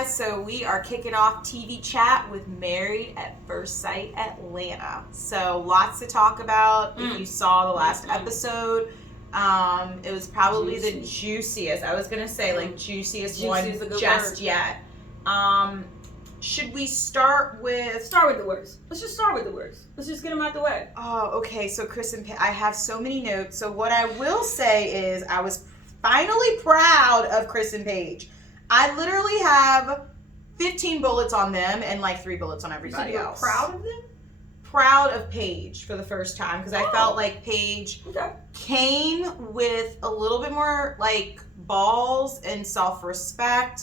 guys. So we are kicking off TV chat with Married at First Sight Atlanta. So lots to talk about. If you saw the last episode, it was probably the juiciest. I was gonna say like juiciest one just yet. Should we start with the worst? Let's just start with the worst. Let's just get them out the way. Oh, okay. So Chris and I have so many notes. So what I will say is I was finally proud of Chris and Paige. I literally have 15 bullets on them and like 3 bullets on everybody else. Proud of them? Proud of Paige for the first time because I felt like Paige came with a little bit more like balls and self-respect.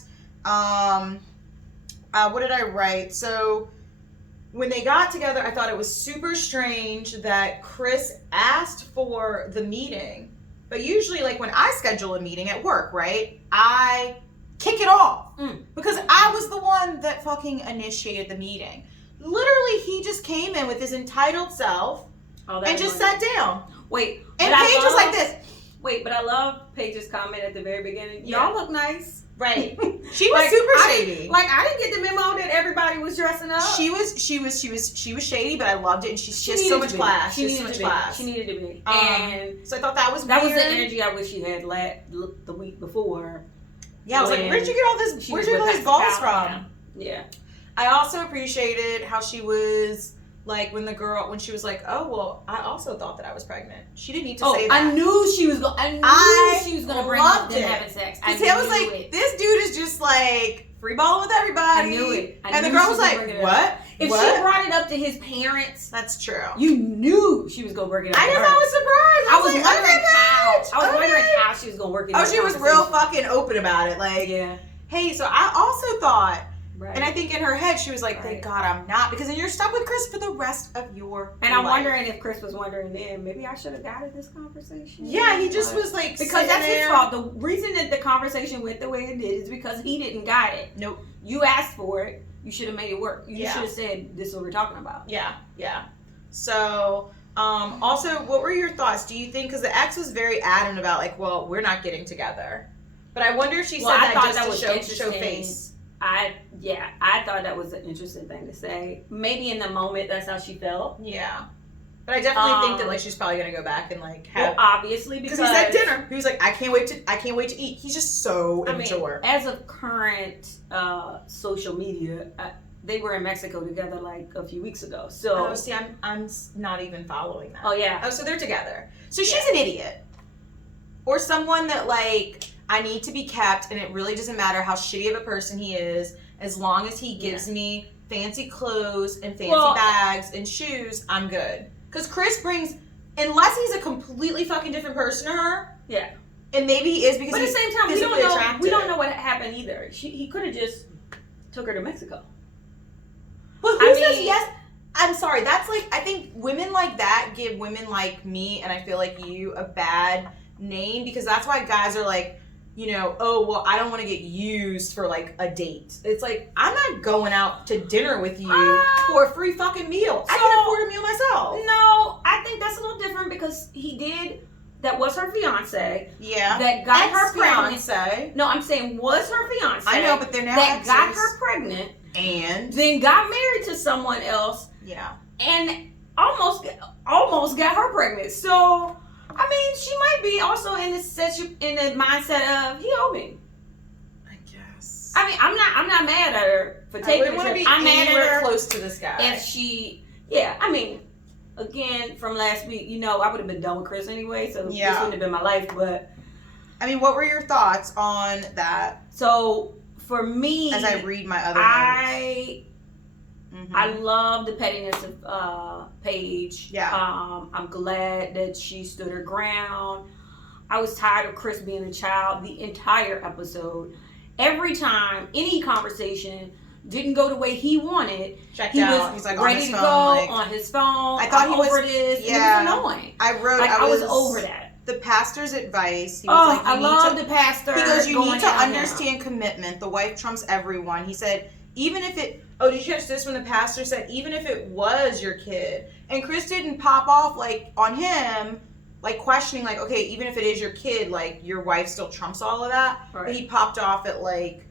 What did I write? So when they got together, I thought it was super strange that Chris asked for the meeting. But usually, like when I schedule a meeting at work, right, I kick it off because I was the one that fucking initiated the meeting. Literally, he just came in with his entitled self and just sat down. Wait, and Paige was like this. Wait, but I love Paige's comment at the very beginning. Y'all look nice. Right. She was super shady. I didn't get the memo that everybody was dressing up. She was shady, but I loved it, and she has so much class. She has so much class. She needed to be. And so I thought that was weird. Was the energy I wish she had the week before. Yeah, I was like, where'd you get all this? Where'd you get all these balls from? Yeah. I also appreciated how she was like when she was like, oh well, I also thought that I was pregnant. She didn't need to say that. I knew she was going. She was going to bring up them having sex. I was like, this dude is just like free balling with everybody. I knew it. And the girl was like, what? If she brought it up to his parents, that's true. You knew she was going to bring it up. I was surprised. I was wondering how she was going to work it. Oh, she was real fucking open about it. Like, hey, so I also thought. Right. And I think in her head, she was like, thank God I'm not. Because then you're stuck with Chris for the rest of your life. I'm wondering if Chris was wondering then, maybe I should have guided this conversation. Yeah, he just was like, because that's his fault. The reason that the conversation went the way it did is because he didn't guide it. Nope. You asked for it. You should have made it work. You should have said, this is what we're talking about. Yeah. So, also, what were your thoughts? Do you think, because the ex was very adamant about like, well, we're not getting together. But I wonder if she said that just to show face. I thought that was an interesting thing to say. Maybe in the moment, that's how she felt. Yeah. But I definitely think that like she's probably gonna go back and like have. Well, obviously because he said dinner. He was like, I can't wait to eat. He's just so into her. As of current social media, they were in Mexico together like a few weeks ago. So see, I'm not even following that. Oh yeah. Oh, so they're together. So she's an idiot, or someone that like. I need to be kept, and it really doesn't matter how shitty of a person he is, as long as he gives me fancy clothes and fancy bags and shoes, I'm good. Because Chris brings, unless he's a completely fucking different person to her, and maybe he is because but at the same time, attractive. We don't know what happened either. He could have just took her to Mexico. But who says yes? I'm sorry, that's like, I think women like that give women like me, and I feel like you, a bad name, because that's why guys are like, you know, oh, well, I don't want to get used for, like, a date. It's like, I'm not going out to dinner with you for a free fucking meal. I can afford a meal myself. No, I think that's a little different because that was her fiance. Yeah. That got her pregnant. No, I'm saying was her fiance. I know, but they're now that got her pregnant. And? Then got married to someone else. Yeah. And almost got her pregnant. So... I mean, she might be also in the mindset of he owed me. I guess. I mean, I'm not mad at her for taking the trip. I'm mad at her close to this guy. If she, I mean, again from last week, you know, I would have been done with Chris anyway, so this wouldn't have been my life. But I mean, what were your thoughts on that? So for me, as I read my other notes. I love the pettiness of Paige. Yeah. I'm glad that she stood her ground. I was tired of Chris being a child the entire episode. Every time any conversation didn't go the way he wanted, he was like ready to go on his phone. I thought he was over this. Yeah. It was annoying. I was over that. The pastor's advice. He was I love the pastor. He goes, you need to understand commitment. The wife trumps everyone. He said, even if it... Oh, did you catch this when the pastor said, even if it was your kid? And Chris didn't pop off, like, on him, like, questioning, like, okay, even if it is your kid, like, your wife still trumps all of that. Right. But he popped off at, like,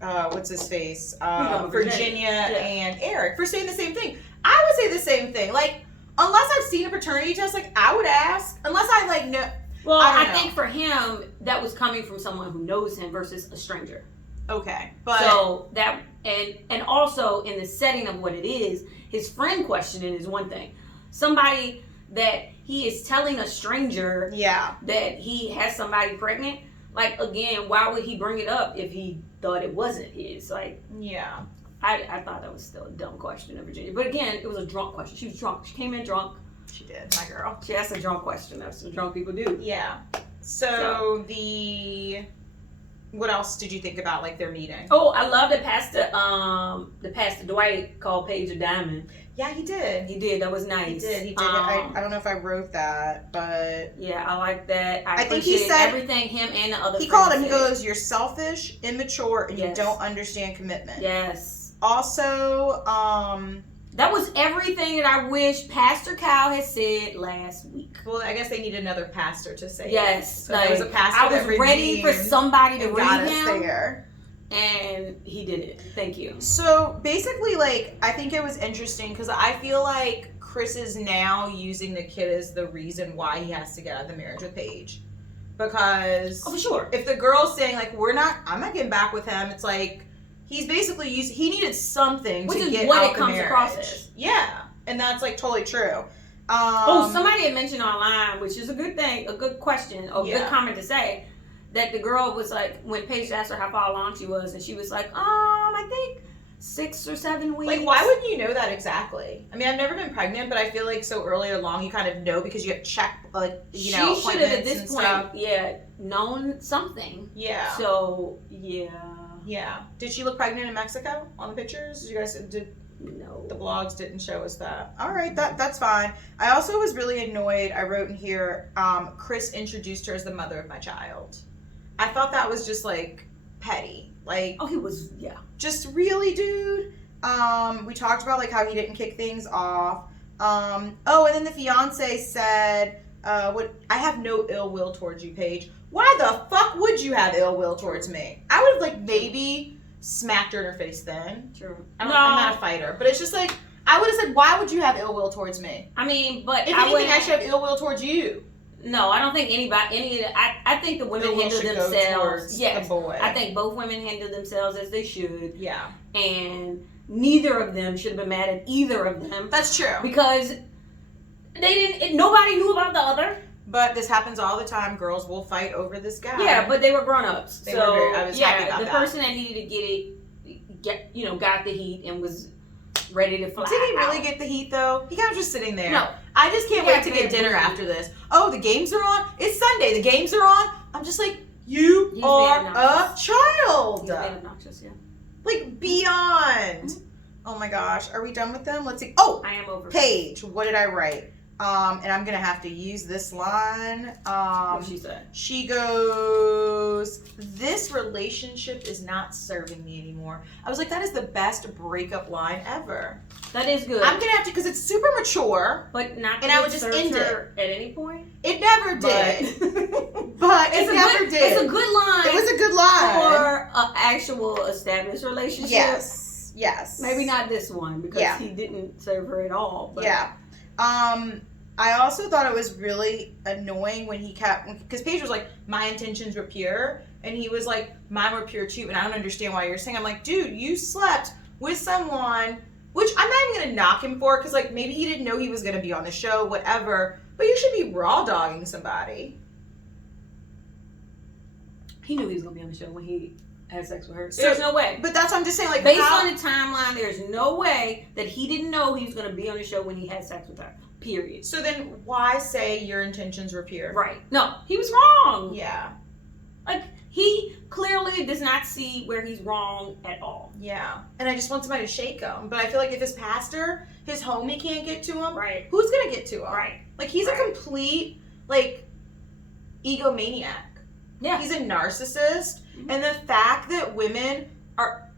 what's his face? Virginia. Virginia Yeah. and Eric for saying the same thing. I would say the same thing. Like, unless I've seen a paternity test, like, I would ask. Unless I, like, know. Well, I I don't know. think for him, that was coming from someone who knows him versus a stranger. Okay. But. So that, and also in the setting of what it is, his friend questioning is one thing. Somebody that he is telling a stranger Yeah. that he has somebody pregnant, like, again, why would he bring it up if he thought it wasn't his? Like, Yeah. I thought that was still a dumb question of Virginia. But again, it was a drunk question. She was drunk. She came in drunk. She did, my girl. She asked a drunk question. That's what drunk people do. Yeah. So what else did you think about, like, their meeting? Oh, I love that Pastor Dwight called Paige a diamond. Yeah, he did. He did. That was He nice. did. He did. I don't know if I wrote that, but Yeah, I like that. I think he appreciated said- everything him and the other he friends called him. He said. goes, "You're selfish, immature, and you Yes. don't understand commitment." Yes. Also, That was everything that I wish Pastor Cal had said last week. well, I guess they need another pastor to say. Yes. So there was a pastor I that was ready for redeemed somebody to and got read us him. there. And he did it. Thank you. So basically, like, I think it was interesting because I feel like Chris is now using the kid as the reason why he has to get out of the marriage with Paige. Because Oh, for sure. if the girl's saying, like, I'm not getting back with him, it's like, he's basically he needed something Which to is get what out it the comes marriage. across as. Yeah. And that's, like, totally true. Somebody had mentioned online, which is a good thing, a good question, a Yeah. good comment to say, that the girl was like, when Paige asked her how far along she was, and she was like, I think 6 or 7 weeks. Like, why wouldn't you know that exactly? I mean, I've never been pregnant, but I feel like so early along you kind of know because you have check, like, she you know, should have at appointments this and point, stuff. known something. Yeah. So, yeah. Yeah. Did she look pregnant in Mexico on the pictures? Did you guys No. the blogs didn't show us that. All right, that's fine. I also was really annoyed. I wrote in here, Chris introduced her as the mother of my child. I thought that was just, like, petty. Like, Oh, he was, yeah. just really, dude. We talked about, like, how he didn't kick things off. And then the fiance said, I have no ill will towards you, Paige. Why the fuck would you have ill will towards me? I would have, like, maybe smacked her in her face then. True. I'm not a fighter, but it's just like, I would have said, why would you have ill will towards me? I mean, but If I anything, I wouldn't- should have ill will towards you. No, I don't think I think the women Ill will handle should go themselves. towards Yes. the boy. I think both women handle themselves as they should. Yeah. And neither of them should have been mad at either of them That's true. because nobody knew about the other. But this happens all the time. Girls will fight over this guy. Yeah, but they were grown-ups. They So were very- I was happy about the that. person that needed to got the heat and was ready to fly. Did he really out. get the heat, though? He kind of just sitting there. No. I just can't He wait got to get very dinner bougie. after this. Oh, the games are on? It's Sunday. The games are on? I'm just like, you He's are being a obnoxious. child. He was being obnoxious, yeah. Like, beyond. Oh my gosh. Are we done with them? Let's see. Oh, I am over. Paige. What did I write? And I'm going to have to use this line. What she said. She goes, this relationship is not serving me anymore. I was like, that is the best breakup line ever. That is good. I'm going to have to, because it's super mature. but not And to I would just insert end her at any point. It never did. But it never did. It's a good line. It was a good line. for an actual established relationship. Yes. Yes. Maybe not this one because Yeah. he didn't serve her at all. But Yeah. I also thought it was really annoying when he kept, because Paige was like, my intentions were pure, and he was like, mine were pure too, and I don't understand why you're saying. I'm like, dude, you slept with someone, which I'm not even gonna knock him for, because like maybe he didn't know he was gonna be on the show, whatever. But you should be raw dogging somebody. he knew he was gonna be on the show when he had sex with her. So- There's no way. But that's what I'm just saying, like, Based how- on the timeline, there's no way that he didn't know he was gonna be on the show when he had sex with her. Period. So then why say your intentions were pure? Right. No, he was wrong. Yeah. Like, he clearly does not see where he's wrong at all. Yeah. And I just want somebody to shake him. But I feel like if his pastor, his homie can't get to him, Right. who's gonna get to him? Right. Like, he's Right. a complete, like, egomaniac. Yeah. He's a narcissist. Mhm. And the fact that women are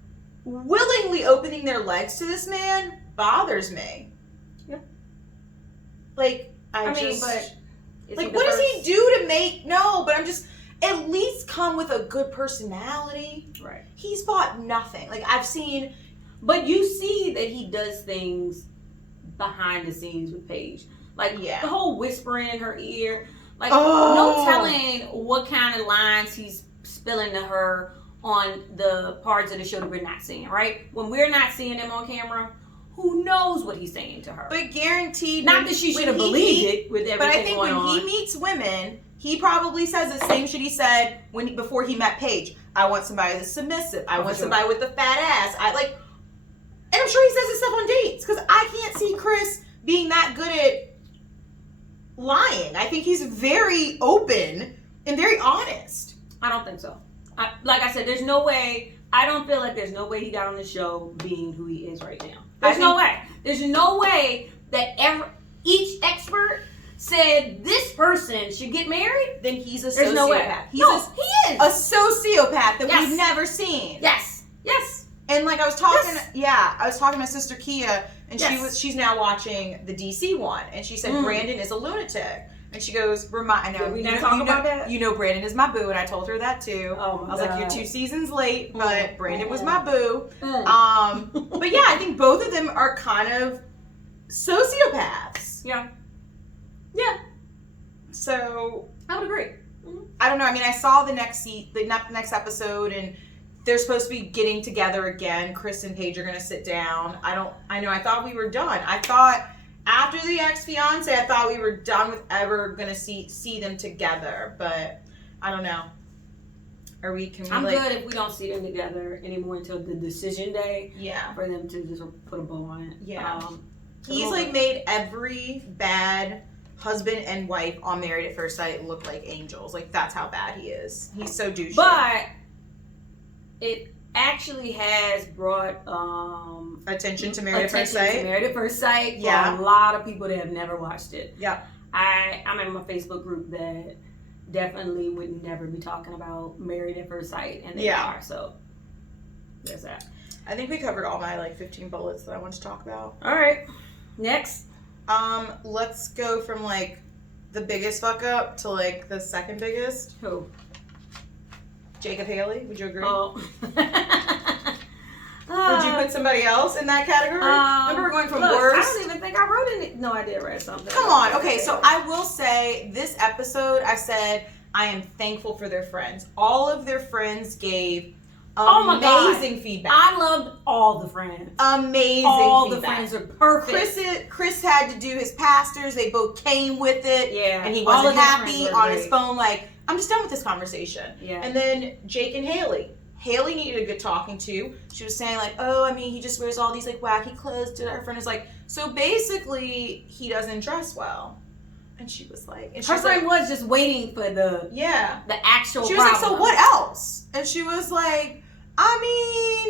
willingly opening their legs to this man bothers me. Yeah. Like, I mean, just... but is like, he the what does he first- do to make... No, but I'm just... at least come with a good personality. Right. He's bought nothing. Like, I've seen. But you see that he does things behind the scenes with Paige. Like, Yeah. the whole whispering in her ear. Like, Oh. no telling what kind of lines he's spilling to her on the parts of the show that we're not seeing, right? When we're not seeing him on camera, who knows what he's saying to her? But guaranteed. Not that she should have believed it with everything But I think going when on. he meets women, he probably says the same shit he said before he met Paige. I want somebody that's submissive. I want somebody with a fat ass. And I'm sure he says this stuff on dates, because I can't see Chris being that good at lying. I think he's very open and very honest. I don't think so. Like I said, there's no way. I don't feel like there's no way he got on the show being who he is right now. There's no way. There's no way that each expert said this person should get married. Then he's a There's sociopath. no way. He's he is a sociopath that Yes. we've never seen. Yes. And like I was talking, Yes. I was talking to my sister Kia, and Yes. she's now watching the DC one, and she said Brandon is a lunatic, and she goes, I know, Did we not talk about that? You know, Brandon is my boo, and I told her that too. Oh my I was like, you're God. 2 seasons late, but Brandon was my boo. Mm. But yeah, I think both of them are kind of sociopaths. Yeah. So I would agree. I don't know. I mean, I saw the next episode, and they're supposed to be getting together again. Chris and Paige are going to sit down. I thought we were done. I thought after the ex-fiance, I thought we were done with ever going to see them together. But I don't know. Can we I'm good if we don't see them together anymore until the decision day. Yeah. For them to just put a bow on it. Yeah. He's like made every bad husband and wife on Married at First Sight look like angels. Like, that's how bad he is. He's so douchey. But it actually has brought attention to Married at First Sight. Married at First Sight. Yeah. For a lot of people that have never watched it. Yeah. I'm in my Facebook group that definitely would never be talking about Married at First Sight, and they are. So there's that. I think we covered all my 15 bullets that I want to talk about. All right. Next. Let's go from the biggest fuck up to the second biggest. Who? Jacob Haley. Would you agree? Oh. Would you put somebody else in that category? Remember, we're going from worst. I don't even think I wrote it. No, I did write something. Come on. Okay, so I will say this episode, I said I am thankful for their friends. All of their friends gave amazing feedback. I loved all the friends. Amazing all feedback. The friends are perfect. Chris had to do his pastors. They both came with it. Yeah. And he All wasn't of their happy friends were on his great. phone. I'm just done with this conversation. Yeah. And then Jake and Haley. Haley needed a good talking to. She was saying he just wears all these wacky clothes. To her friend is so basically he doesn't dress well. And she was and her friend was just waiting for the actual. She was problem. so what else? And she was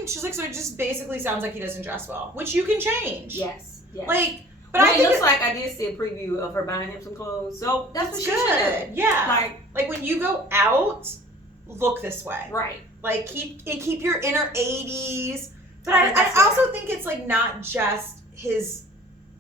she's so it just basically sounds like he doesn't dress well, which you can change. Yes. But But I think it looks like I did see a preview of her buying him some clothes, so that's what she should do. Yeah. When you go out, look this way. Right. Keep your inner 80s. But I think I that's also think it's not just his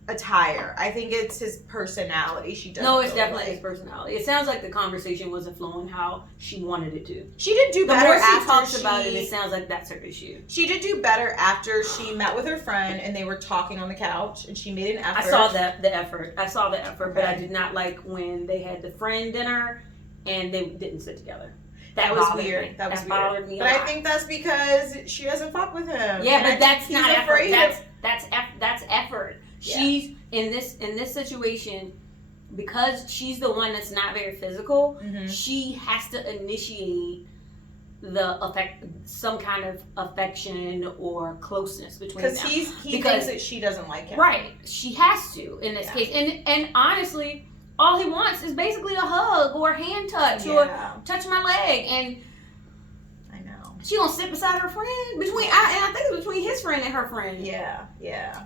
attire. I think it's his personality. She does. No, it's definitely his personality. It sounds like the conversation wasn't flowing how she wanted it to. She did do The better more she after talks about it, it sounds like that's her issue. She did do better after she met with her friend and they were talking on the couch and she made an effort. I saw the effort. But Okay. I did not like when they had the friend dinner and they didn't sit together. That was bothered weird. me. That was bothered weird. me. But I think that's because she doesn't fuck with him. Yeah, And but I that's think not he's effort. afraid of- That's effort. Yeah. She's in this situation because she's the one that's not very physical. Mhm. She has to initiate some kind of affection or closeness between them. Because he Because- thinks that she doesn't like him. Right. She has to in this Yeah. case. And honestly, all he wants is basically a hug or a hand touch or Yeah, touch my leg, and I know. she gonna sit beside her friend and I think it was between his friend and her friend. Yeah.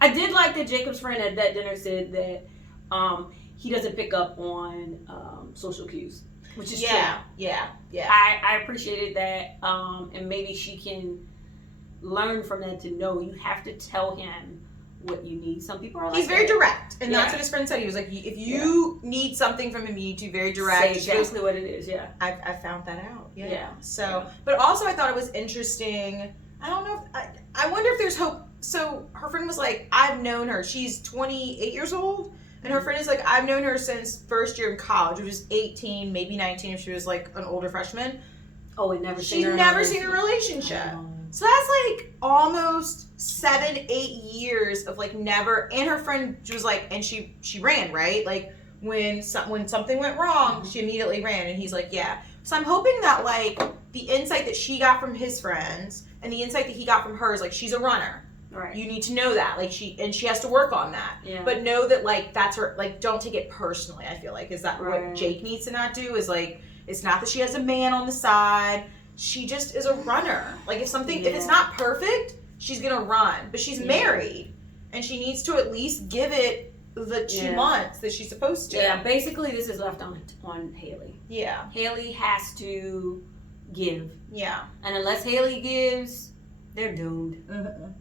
I did like that Jacob's friend at that dinner said that he doesn't pick up on social cues, which is true. Yeah. I appreciated that, and maybe she can learn from that to know you have to tell him what you need. Some people are like he's very that. direct, and that's Yeah. what his friend said. He was like, if you need something from him, you need to be very direct. Say exactly what it is. Yeah. I found that out. Yeah. Yeah. So, but also I thought it was interesting. I don't know. I wonder if there's hope. So her friend was like, I've known her. She's 28 years old. And her friend is like, I've known her since first year in college, which is 18, maybe 19 if she was like an older freshman. Oh, and never She's seen her. never seen a relationship. So that's like almost 7-8 years of like never. And her friend was like, and she ran, right? Like when something went wrong, she immediately ran. And he's like, yeah. So I'm hoping that like the insight that she got from his friends and the insight that he got from hers, like she's a runner. Right. You need to know that, like she has to work on that. Yeah. But know that like that's her. Like don't take it personally. I feel like is that Right. what Jake needs to not do is like it's not that she has a man on the side. She just is a runner. Like if it's not perfect, she's gonna run. But she's married, and she needs to at least give it the 2 months that she's supposed to. Yeah. Basically, this is left on Haley. Yeah. Haley has to give, Yeah. and unless Haley gives, they're doomed. Mm-hmm.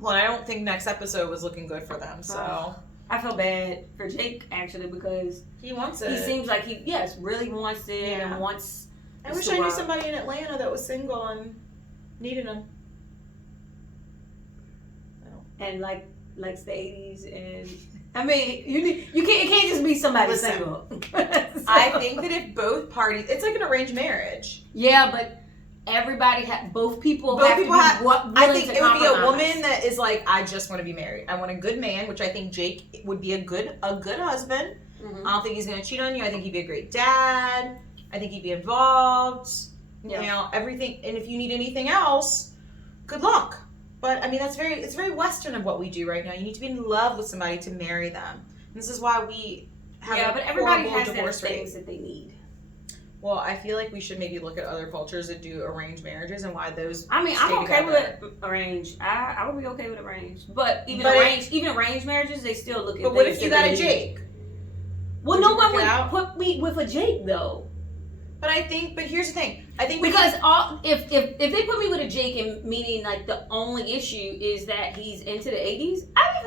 Well, I don't think next episode was looking good for them. So I feel bad for Jake actually because he wants it. he seems like he really wants it Yeah. and wants. I wish I knew somebody in Atlanta that was single and needed him. And likes the 80s, and I mean you can't just be somebody Listen, single. I think that if both parties, it's like an arranged marriage. Yeah, but everybody both people Both have people to be have. willing I think to it would be a compromise. woman that is like, I just want to be married. I want a good man, which I think Jake would be a good husband. Mhm. I don't think he's gonna cheat on you. I think he'd be a great dad. I think he'd be involved. Yeah. You know, everything. And if you need anything else, good luck. But I mean, it's very Western of what we do right now. You need to be in love with somebody to marry them. And this is why we have but a everybody horrible has their divorce rate. things that they need. Well, I feel like we should maybe look at other cultures that do arranged marriages and why those. I mean, stay I'm okay together. with arranged. I would be okay with arranged, but even But arranged marriages, they still look at. But what things if you that got they a need. Jake? Well, Would no you one work it out? would put me with a Jake though. But here's the thing. I think Because if they put me with a Jake, and meaning like the only issue is that he's into the 80s, I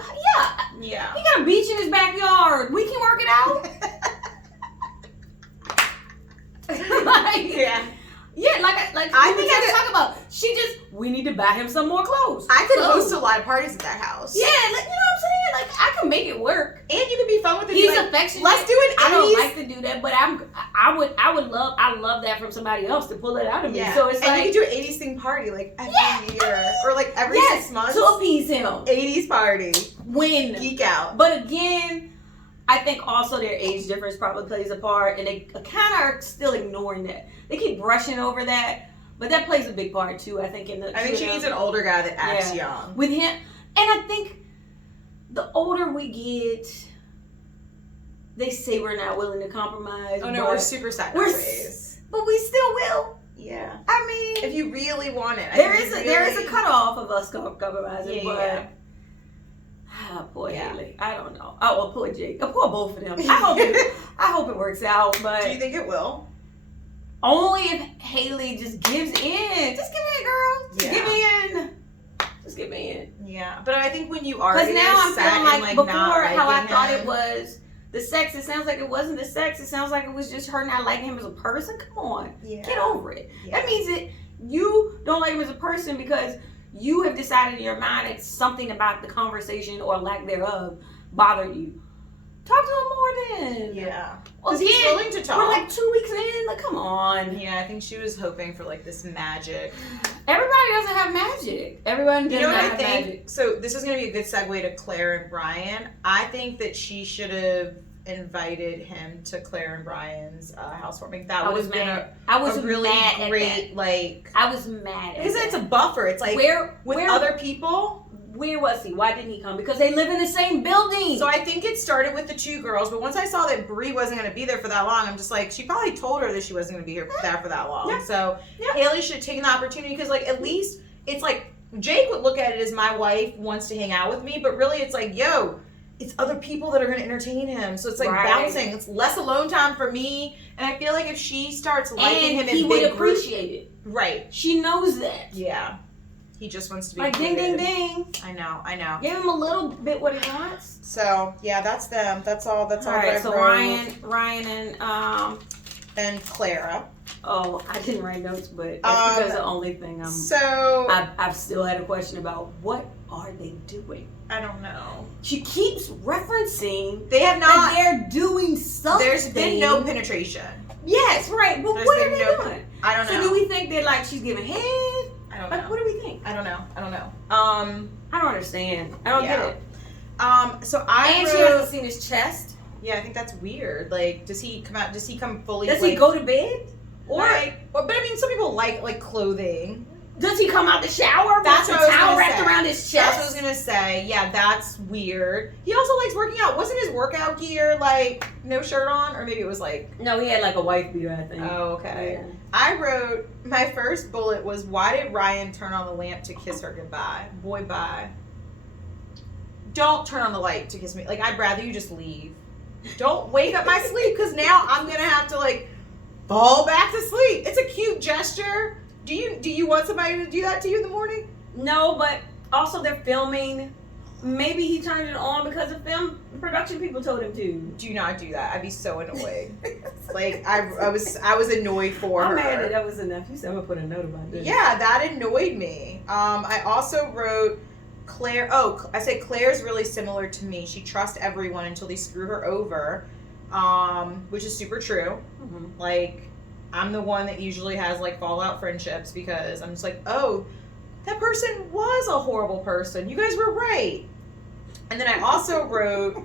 mean, yeah. he got a beach in his backyard. We can work it out. I think I talk about. We need to buy him some more clothes. I could Clothes. host a lot of parties at that house. Yeah, you know what I'm saying? Like I can make it work. And you could be fun with it. He's like, affectionate. let's do an 80s. I don't like to do that, but I love that from somebody else to pull it out of me. Yeah. So it's and like you could do an 80s thing party like every year. Or like every 6 months. to appease him. 80s party. When Geek out. But again, I think also their age difference probably plays a part, and they kind of are still ignoring that. They keep brushing over that, but that plays a big part too. I think I think she needs an older guy that acts young. with him, and I think the older we get, they say we're not willing to compromise. Oh no, but we're super set in we're our s- ways. but we still will. Yeah. I mean, If you really want it. there is a cutoff of us compromising, Yeah, but. yeah. Poor Yeah. Haley. I don't know. Oh, well, poor Jake. Poor both of them. I hope it works out, but Do you think it will? only if Haley just gives in. Just give in, girl. Just Yeah. give in. Just give in. Yeah. But I think when you are Because now I'm feeling like before not how I liking thought him, it was the sex. It sounds like it wasn't the sex. It sounds like it was just her not liking him as a person. Come on. Yeah. Get over it. Yeah. That means that you don't like him as a person because you have decided in your mind that something about the conversation or lack thereof bothered you. Talk to him more then. Yeah. Well, Because he's again, willing to talk. we're like 2 weeks in. Like, come on. Yeah, I think she was hoping for like this magic. Everybody doesn't have magic. Everyone does You know not what I have think? magic. So this is going to be a good segue to Claire and Brian. I think that she should have invited him to Claire and Brian's housewarming. That I would was have been mad. I was a really mad at great that. like. I was mad at Because that. it's a buffer. It's like where with where other people. where was he? Why didn't he come? Because they live in the same building. So I think it started with the two girls, but once I saw that Bree wasn't going to be there for that long, I'm just like, she probably told her that she wasn't going to be there for that long. Yeah. So Yeah. Haley should have taken the opportunity because, like, at least it's like Jake would look at it as my wife wants to hang out with me, but really it's like, yo, it's other people that are going to entertain him. So it's like Right. bouncing. It's less alone time for me. And I feel like if she starts liking and him he in would big groups, appreciate it. right? She knows that. Yeah, He just wants to be Like ding, ding, included. ding. I know. Give him a little bit what he wants. So yeah, that's them. That's all. That's all. All right. that I So wrote. Ryan, And Clara. oh, I didn't write notes, but that's because the only thing So I've still had a question about what are they doing? I don't know. She keeps referencing They have that not. they're doing something. There's been no penetration. Yes, right. But There's what are been they no- doing? I don't know. So do we think that like she's giving head? I don't Like know. what do we think? I don't know. I don't understand. I don't Yeah. get it. So I And she wrote, hasn't seen his chest. yeah, I think that's weird. Like, does he come out? Does he come fully? Does like, he go to bed? Or but I mean, some people like clothing. does he come out the shower That's with what I a was towel gonna wrapped say. around his That's what I was chest? gonna say. Yeah, that's weird. He also likes working out. Wasn't his workout gear like no shirt on, or maybe it was like? No, he had like a wife beater, I think. Oh, okay. Yeah. I wrote my first bullet was why did Ryan turn on the lamp to kiss her goodbye? Boy, bye. Don't turn on the light to kiss me. Like I'd rather you just leave. Don't wake up my sleep because now I'm gonna have to like fall back to sleep. It's a cute gesture. Do you want somebody to do that to you in the morning? No, but also they're filming. Maybe he turned it on because the film production people told him to. Do not do that. I'd be so annoyed. Like I was annoyed for I'm her. mad that was enough. You said I'm gonna put a note about this. Yeah, that annoyed me. I also wrote Claire. Oh, I said Claire's really similar to me. She trusts everyone until they screw her over, which is super true. Mhm. Like, I'm the one that usually has like fallout friendships because I'm just like, oh, that person was a horrible person. You guys were right. And then I also wrote,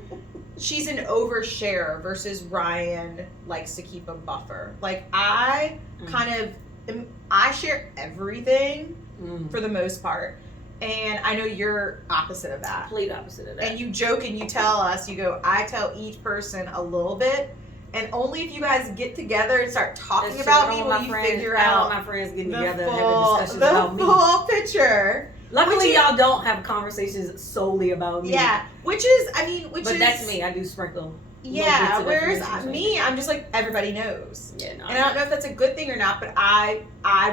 she's an oversharer versus Ryan likes to keep a buffer. Like I I share everything Mm. for the most part. And I know you're opposite of that. Complete opposite of that. And you joke and you tell us, you go, I tell each person a little bit. And only if you guys get together and start talking That's about true. me I don't will you want figure I don't out want my friends getting the together and having full, discussions about me. full picture. Luckily, Which is- y'all don't have conversations solely about me. Yeah, which is, I mean, But that's me. I do sprinkle. Yeah, bits of whereas information. me, I'm just like, everybody knows. Yeah, no. And I don't know if that's a good thing or not, but I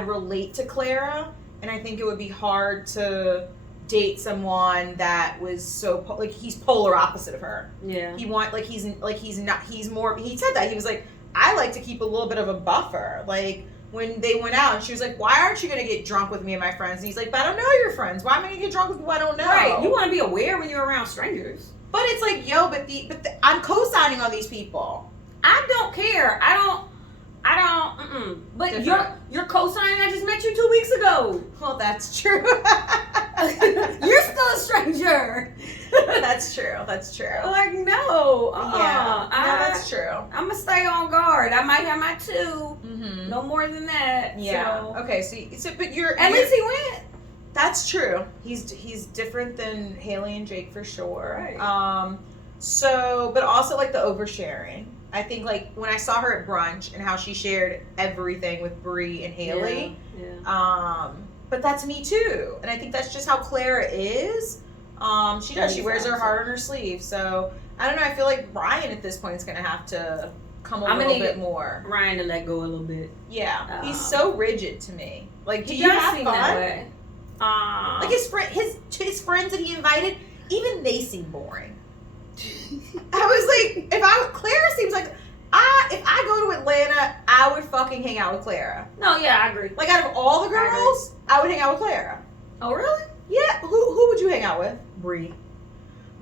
relate to Clara, and I think it would be hard to date someone that was so like he's polar opposite of her. Yeah. He said that he was like, I like to keep a little bit of a buffer. Like when they went out and she was like, why aren't you gonna get drunk with me and my friends? And he's like, but I don't know your friends. Why am I gonna get drunk with people I don't know? Right. You want to be aware when you're around strangers. But it's like, yo, but I'm co-signing on these people. I don't care. I don't. But Different. you're co-signing. I just met you 2 weeks ago. Well, that's true. You're still a stranger. That's true. That's true. Like no. Yeah, that's true. I'm gonna stay on guard. I might have my 2. Mm-hmm. No more than that. Yeah. So. Okay. So but you're At least he went. That's true. He's different than Haley and Jake for sure. Right. So, but also like the oversharing. I think like when I saw her at brunch and how she shared everything with Bree and Haley. Yeah. But that's me too, and I think that's just how Clara is. She does. She wears her heart on her sleeve. So I don't know. I feel like Ryan at this point is gonna have to come a little bit more. Ryan to let go a little bit. Yeah, he's so rigid to me. Like, do He you does have seem fun? that way. Like his friends that he invited, even they seem boring. I was like, Clara seems like if I go to Atlanta, I would fucking hang out with Clara. No, yeah, I agree. Like out of all the girls, I would hang out with Clara. Oh, really? Yeah, who would you hang out with? Bree.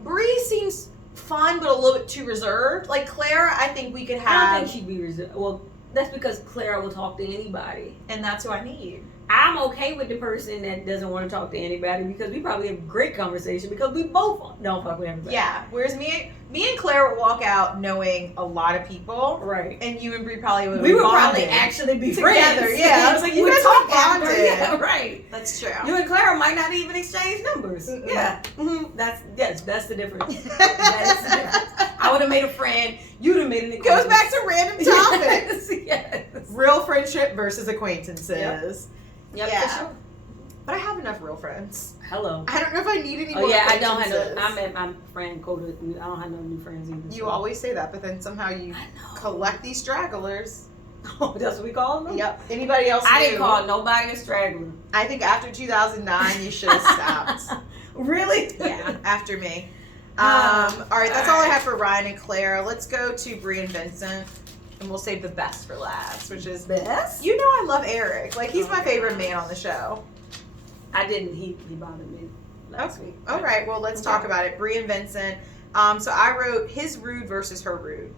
Bree seems fun, but a little bit too reserved. Like Clara, I think we could I have, don't think she'd be reserved. Well, that's because Clara will talk to anybody. and that's who I need. I'm okay with the person that doesn't want to talk to anybody because we probably have great conversation because we both don't fuck with everybody. Yeah. Whereas me and Claire would walk out knowing a lot of people, Right. and you and Bree probably would. We would bonded. probably actually be Together, friends. yeah. I was like, you We'd guys talk would after. bonded. Yeah, right. That's true. You and Clara might not even exchange numbers. Mm-mm. Yeah. Mm-hmm. That's the difference. That's the difference. I would have made a friend. You'd have made an acquaintance. Goes back to random topics. Yes. Real friendship versus acquaintances. Yep, Yeah. for sure. But I have enough real friends. Hello. I don't know if I need any Oh more yeah, I don't have acquaintances. no. I met my friend Coda. I don't have no new friends either. You so. always say that, but then somehow you I know. collect these stragglers. Oh, that's what we call them? Yep. Anybody else I knew? didn't call nobody a straggler. I think after 2009, you should have stopped. Really? Yeah, after me. All right, that's all I have for Ryan and Claire. Let's go to Bree and Vincent, and we'll save the best for last, which is Best? you know I love Eric. Like he's my favorite man on the show. I didn't. He bothered me last week. All right, well let's talk about it. Bree and Vincent. So I wrote his rude versus her rude.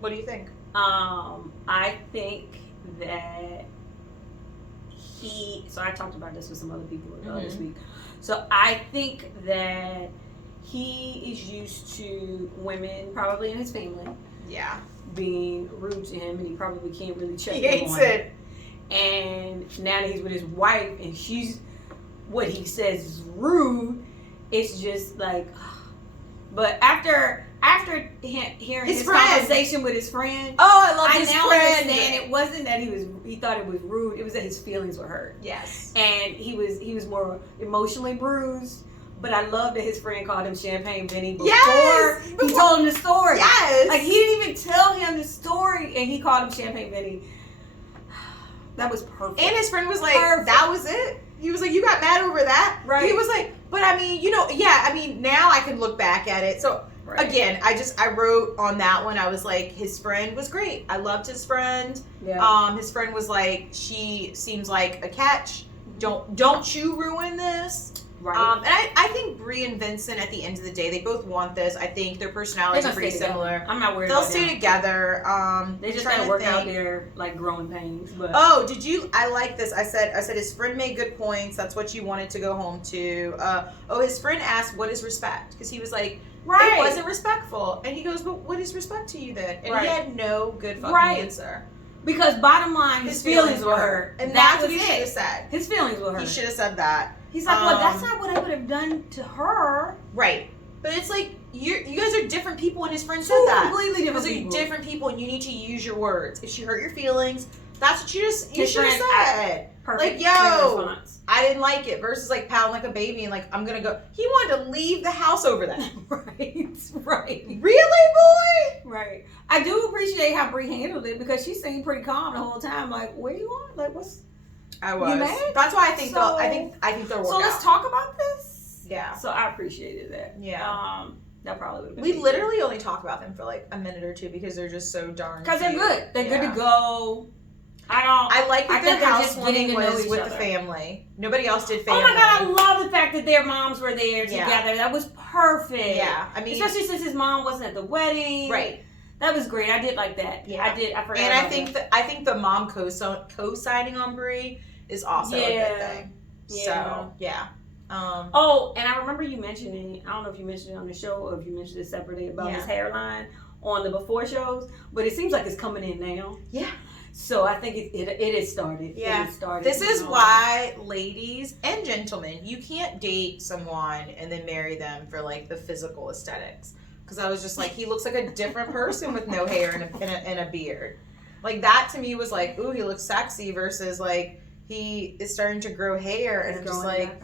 What do you think? I think that so I talked about this with some other people this week. So I think that he is used to women, probably in his family, Yeah. being rude to him, and he probably can't really check He them hates on it. And now that he's with his wife, and she's what he says is rude, it's just like. But after hearing his conversation with his friend, Oh, I love I his now friend. understand it wasn't that he thought it was rude. It was that his feelings were hurt, Yes. and he was more emotionally bruised. But I love that his friend called him Champagne Benny before Yes! he told him the story. Yes. Like he didn't even tell him the story, and he called him Champagne Benny. That was perfect. And his friend was like, Perfect. that was it? He was like, you got mad over that? Right. He was like, but I mean, now I can look back at it. So, Right. again, I wrote on that one, I was like, his friend was great. I loved his friend. Yeah. His friend was like, she seems like a catch. Don't you ruin this. Right. And I think Bree and Vincent, at the end of the day, they both want this. I think their personalities They're are gonna pretty stay together. similar. I'm not worried They'll about stay them. together. They just trying gotta to work out think. their like growing pains. But Oh, I like this. I said his friend made good points. That's what you wanted to go home to. His friend asked, what is respect? Because he was like, right. it wasn't respectful. And he goes, but what is respect to you then? And Right. he had no good fucking Right. answer. Because bottom line, his feelings were hurt. And that that's was what he should have it. said. His feelings were hurt. He should have said that. He's like, well, that's not what I would have done to her. Right. But it's like, you guys are different people, and his friend said Two that. completely You different guys are people. different people, and you need to use your words. If she hurt your feelings, that's what you His should have friend, said. Perfect. Like, yo, response. I didn't like it. Versus like pouting like a baby and like, I'm gonna go. He wanted to leave the house over that. Right. Really, boy? Right. I do appreciate how Bree handled it because she seemed pretty calm the whole time. Like, where you on? Like, what's? I was. You mad? That's why I think So- I think they'll work So let's out. talk about this. Yeah. So I appreciated that. Yeah. That probably would have been. We literally only talk about them for like a minute or two because they're just so darn. Because they're cute. good. They're good Yeah. to go. I like that I think their they're just getting housewarming to know was each with other. the family. Nobody else did Oh family. my god, I love the fact that their moms were there Yeah. together. That was perfect. Yeah, I mean, especially since his mom wasn't at the wedding. right. That was great. I did like that. Yeah. I did. I forgot. And I about think that. I think the mom co-signing on Brie is also a Yeah. good thing. Yeah. So yeah. Oh, and I remember you mentioning. I don't know if you mentioned it on the show or if you mentioned it separately about his hairline on the before shows, but it seems like it's coming in now. Yeah. So I think it has started. Yeah. It has started. This is why, ladies and gentlemen, you can't date someone and then marry them for like the physical aesthetics. Because I was just like, he looks like a different person with no hair and a beard. Like that to me was like, ooh, he looks sexy versus like he is starting to grow hair and I'm just like,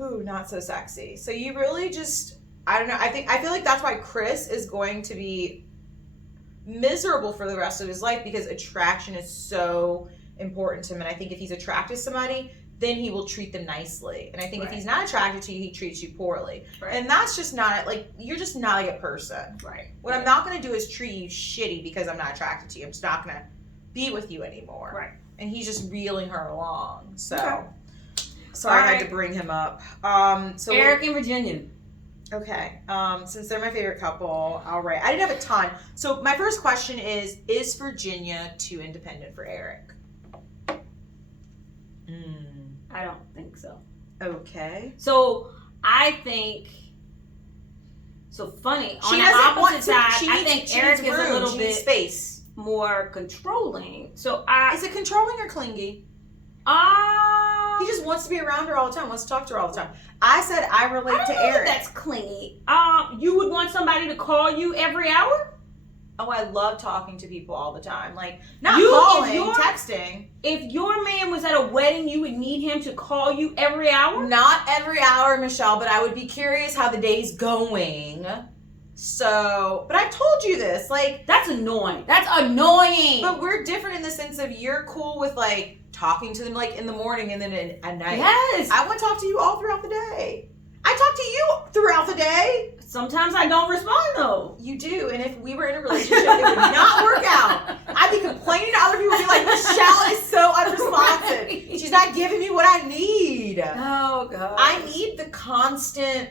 ooh, not so sexy. So you really just, I don't know. I feel like that's why Chris is going to be miserable for the rest of his life because attraction is so important to him. And I think if he's attracted to somebody, then he will treat them nicely. And I think if he's not attracted to you, he treats you poorly. Right. And that's just not, like, you're just not a good person. Right. What I'm not going to do is treat you shitty because I'm not attracted to you. I'm just not going to be with you anymore. Right. And he's just reeling her along. So, Okay. I had to bring him up. So Eric and Virginia. Okay. Since they're my favorite couple, I'll write. I didn't have a ton. So my first question is Virginia too independent for Eric? I don't think so. Okay. So I think. So funny. On She the doesn't want opposite to. side, I think Eric is a little bit space. more controlling. So Is it controlling or clingy? He just wants to be around her all the time. Wants to talk to her all the time. I said I relate I to don't know Eric. if that's clingy. You would want somebody to call you every hour? Oh, I love talking to people all the time. Like not You- if calling, you're- texting. If your man was at a wedding, you would need him to call you every hour? Not every hour, Michelle, but I would be curious how the day's going. So, but I've told you this, like, That's annoying. That's annoying. but we're different in the sense of you're cool with like talking to them like in the morning and then at night. Yes. I want to talk to you all throughout the day. I talk to you throughout the day. Sometimes I don't respond though. You do, and if we were in a relationship, it would not work out. I'd be complaining to other people, be like, Michelle is so unresponsive. She's not giving me what I need. Oh god. I need the constant,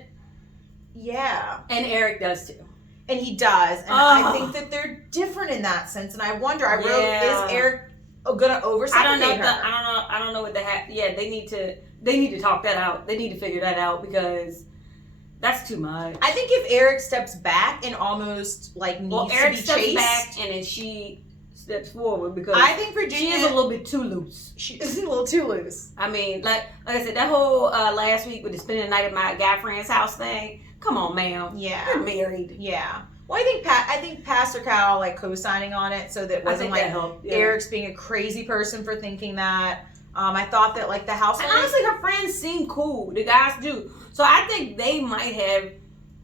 yeah. And Eric does too. And he does. And I think that they're different in that sense. And I wonder, I wrote, is Eric gonna oversupplicate her? I don't know what they have. Yeah, they need to talk that out. They need to figure that out because that's too much. I think if Eric steps back and almost like needs Eric to be steps chased, back and then she steps forward because I think Virginia she is a little bit too loose. She is a little too loose. I mean, like I said, that whole last week with the spending the night at my guy friend's house thing. Come on, ma'am. Yeah, You're married. Yeah. Well, I think Pastor Cal like co-signing on it, so that it wasn't like Eric's being a crazy person for thinking that. I thought that like the house. And honestly, her friends seem cool. The guys do. So I think they might have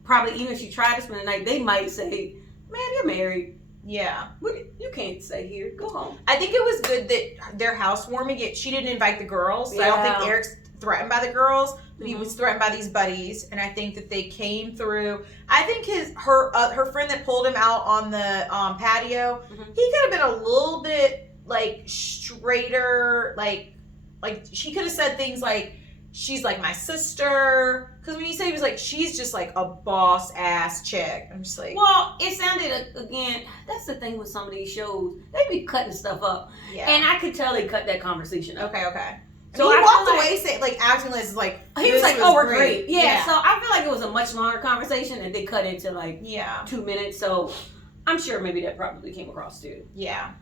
probably, even if she tried to spend the night, they might say, "Man, you're married. Yeah, you can't stay here. Go home." I think it was good that their housewarming. She didn't invite the girls. So I don't think Eric's threatened by the girls. But he was threatened by these buddies, and I think that they came through. I think her friend that pulled him out on the patio, he could have been a little bit like straighter, like she could have said things like, she's like my sister. Because when you say he was like, she's just like a boss ass chick. I'm just like, well, it sounded again. That's the thing with some of these shows; they be cutting stuff up, and I could tell they cut that conversation up. Okay. So he walked away saying, like, acting like he was like, "Oh, we're great." Yeah. So I feel like it was a much longer conversation, and they cut into like 2 minutes. So I'm sure maybe that probably came across too. Yeah.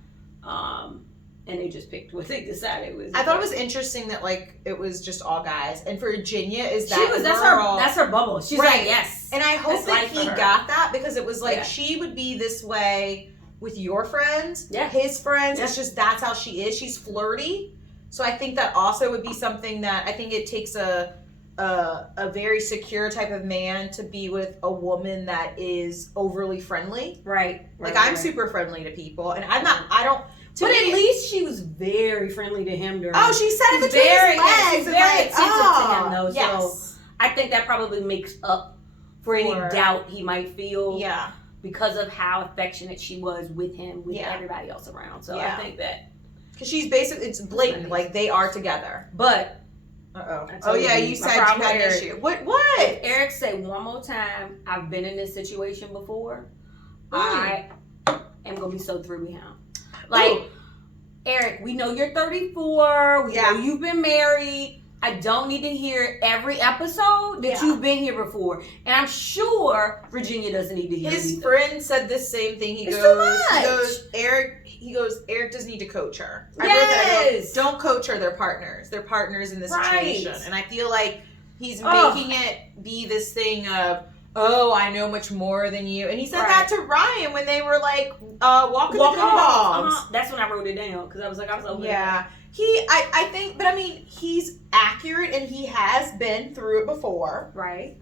And they just picked what they decided was. I thought it was interesting that like it was just all guys, and Virginia is that that's her bubble. She's like, yes. And I hope that he got that, because it was like she would be this way with your friends, his friends. It's just that's how she is. She's flirty. So I think that also would be something that I think it takes a very secure type of man to be with a woman that is overly friendly. Right. Like I'm super friendly to people, and I'm not. I don't. But at least she was very friendly to him during. Oh, she said it between his legs. She's very attentive to him though. Yes. So I think that probably makes up for any doubt he might feel. Yeah. Because of how affectionate she was with him, with everybody else around. So I think that. Because she's basically, it's blatant, like they are together. But, you said you had an issue. What? If Eric say one more time, I've been in this situation before, I am going to be so through with him. Like, Eric, we know you're 34, we know you've been married. I don't need to hear every episode that you've been here before. And I'm sure Virginia doesn't need to hear His friend said the same thing. He goes, Eric doesn't need to coach her. Yes. Don't coach her. They're partners. They're partners in this situation. And I feel like he's making it be this thing of, I know much more than you. And he said that to Ryan when they were like walking the dogs. That's when I wrote it down, because I was over there. I think, but I mean, he's accurate and he has been through it before. Right.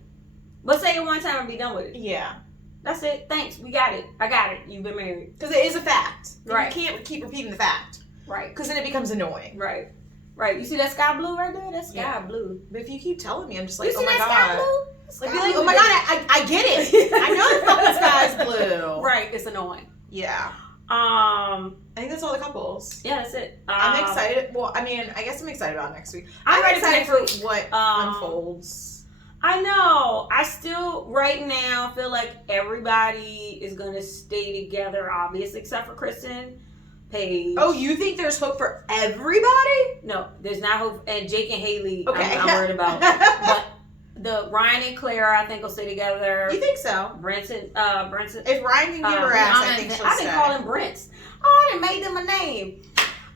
But say it one time and be done with it. Yeah. That's it. Thanks. We got it. I got it. You've been married. Because it is a fact. Right. You can't keep repeating the fact. Right. Because then it becomes annoying. Right. Right. You see that sky blue right there? That's sky blue. But if you keep telling me, I'm just like, you see that sky blue? Like, be like, oh my god, I get it. I know the fucking sky's blue. Right. It's annoying. Yeah. I think that's all the couples. Yeah, that's it. I'm excited. Well, I mean, I guess I'm excited about next week. I'm excited for what unfolds. I know. I still, right now, feel like everybody is going to stay together, obviously, except for Kristen, Paige. Oh, you think there's hope for everybody? No, there's not hope. And Jake and Haley, I'm worried about. But the Ryan and Claire, I think, will stay together. You think so? Brenton. If Ryan can get her ass, I think she'll stay. I didn't call him Brents. Oh, I didn't make them a name.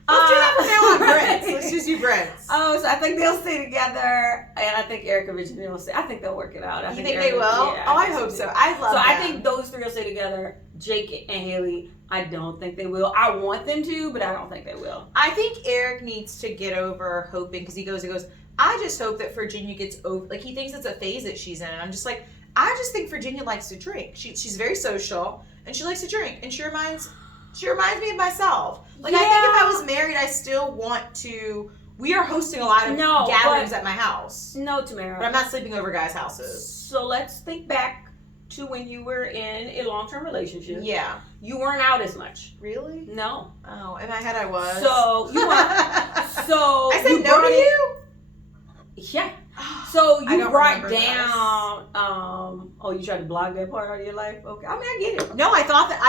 Let's do that from now on, Brents. Let's just do Brents. Oh, so I think they'll stay together, and I think Eric and Virginia will stay. I think they'll work it out. You think they will? Yeah, I hope so. I love that. So I think those three will stay together. Jake and Haley, I don't think they will. I want them to, but I don't think they will. I think Eric needs to get over hoping, because he goes, I just hope that Virginia gets over, like he thinks it's a phase that she's in, and I'm just like, I just think Virginia likes to drink. She's very social and she likes to drink, and she reminds me of myself. Like I think if I was married, I still want to. We are hosting a lot of gatherings at my house. No, Tamara. But I'm not sleeping over guys' houses. So let's think back to when you were in a long-term relationship. Yeah. You weren't out as much. Really? No. Oh, in my head I was. So you were. So I said no to you? Yeah. So I you don't brought remember down. Oh, you tried to block that part out of your life? Okay. I mean, I get it. No, I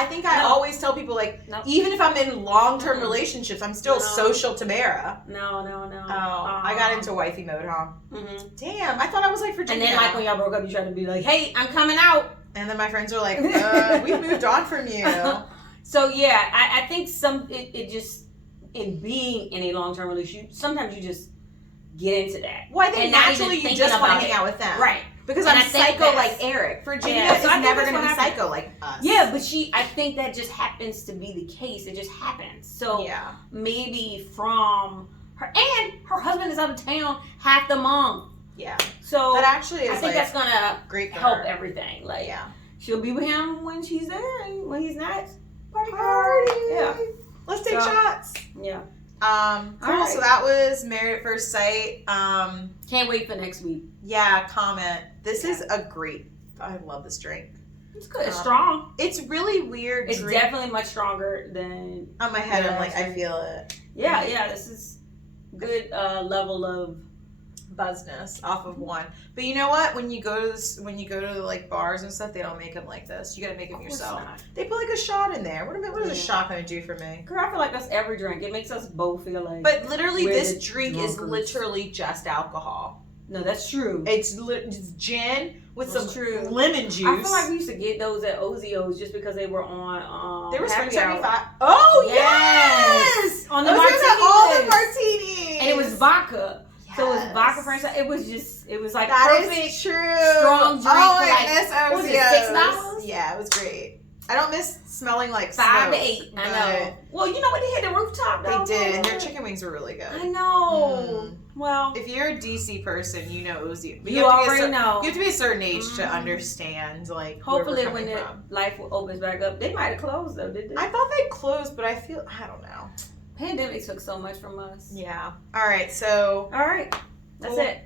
think I always tell people, like, even if I'm in long-term relationships, I'm still social Tamara. No. Oh, I got into wifey mode, huh? Mm-hmm. Damn, I thought I was like Virginia. And then, like, when y'all broke up, you tried to be like, hey, I'm coming out. And then my friends were like, we've moved on from you. So, yeah, I think it just, in being in a long-term relationship, sometimes you just get into that. Well, I think naturally you just want to hang out with them. Right. Because I'm psycho like Eric. Virginia is never going to be psycho like us. Yeah, but I think that just happens to be the case. It just happens. So maybe from her, and her husband is out of town half the month. Yeah. So that actually is, I think that's going to help her. Everything. Like, yeah. She'll be with him when she's there, and when he's not, party. Yeah. Let's take shots. Yeah. Cool. Right. So that was Married at First Sight. Can't wait for next week. Yeah, comment. This is a great. I love this drink. It's good. It's strong. It's really weird. It's definitely much stronger than. On my head, I'm like, I feel it. Yeah. This is good level of buzzness off of one. But you know what? When you go to like bars and stuff, they don't make them like this. You got to make them yourself. They put like a shot in there. What is a shot going to do for me? Girl, I feel like that's every drink. It makes us both feel like. But literally, this drink is literally just alcohol. No, that's true. It's gin with some lemon juice. I feel like we used to get those at Ozio's just because they were on. They were Happy $75. Hour. Oh yes! On the Ozio's martinis. had all the martinis. And it was vodka. Yes. So it was vodka French. It was like that perfect, is true. strong drink. Oh, I miss Ozio's. What was it, $6? Yeah, it was great. I don't miss smelling like $5 to smoke, $8. I know. Well, you know what, they had the rooftop though. They did, and their chicken wings were really good. I know. Well, if you're a DC person, you know Ozio. You already know. You have to be a certain age to understand, like. Hopefully, when the life opens back up, they might have closed though, did they? I thought they closed, but I don't know. Pandemic took so much from us. Yeah. All right. So. All right. That's it.